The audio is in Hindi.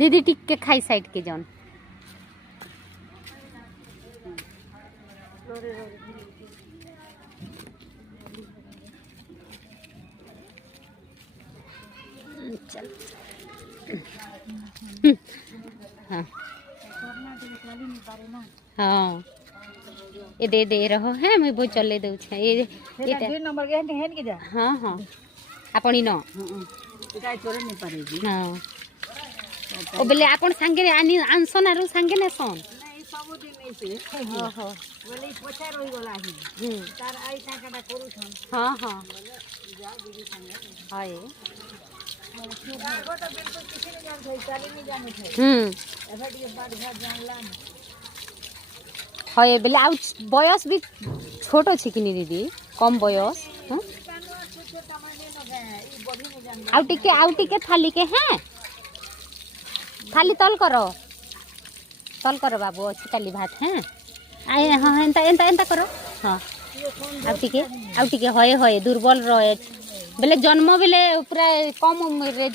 दीदी टिके खाई साइड के जन चल हाँ हाँ ये दे रहो है मैं वो चले दऊ छे ये नंबर के हेन के जा हाँ हाँ आपणी न काय चोरे नहीं पारेगी हाँ ओ बेले आपण संगे आनी आनसन आरो संगे ने सन नहीं सब दिन नहीं से ओहो बोले पछा रही गला ही तार आई टाकाटा करू छन हाँ हाँ जा दीदी संगे हाय आगो तो बिल्कुल किसी ने जान थे चाली नहीं जाने थे एफट के बाद घर जानला हाय बेले आउ बयस भी छोटो छी कि दीदी कम बयस हां आउ टिके थाली के हैं थाली तल करो बाबू अच्छी ताली भात हैं आए हाँ एंता एंता एंता करो हाँ आउ टिके हय दुर्बल रहे बेले जन्म बेले पूरा कम उम्र रे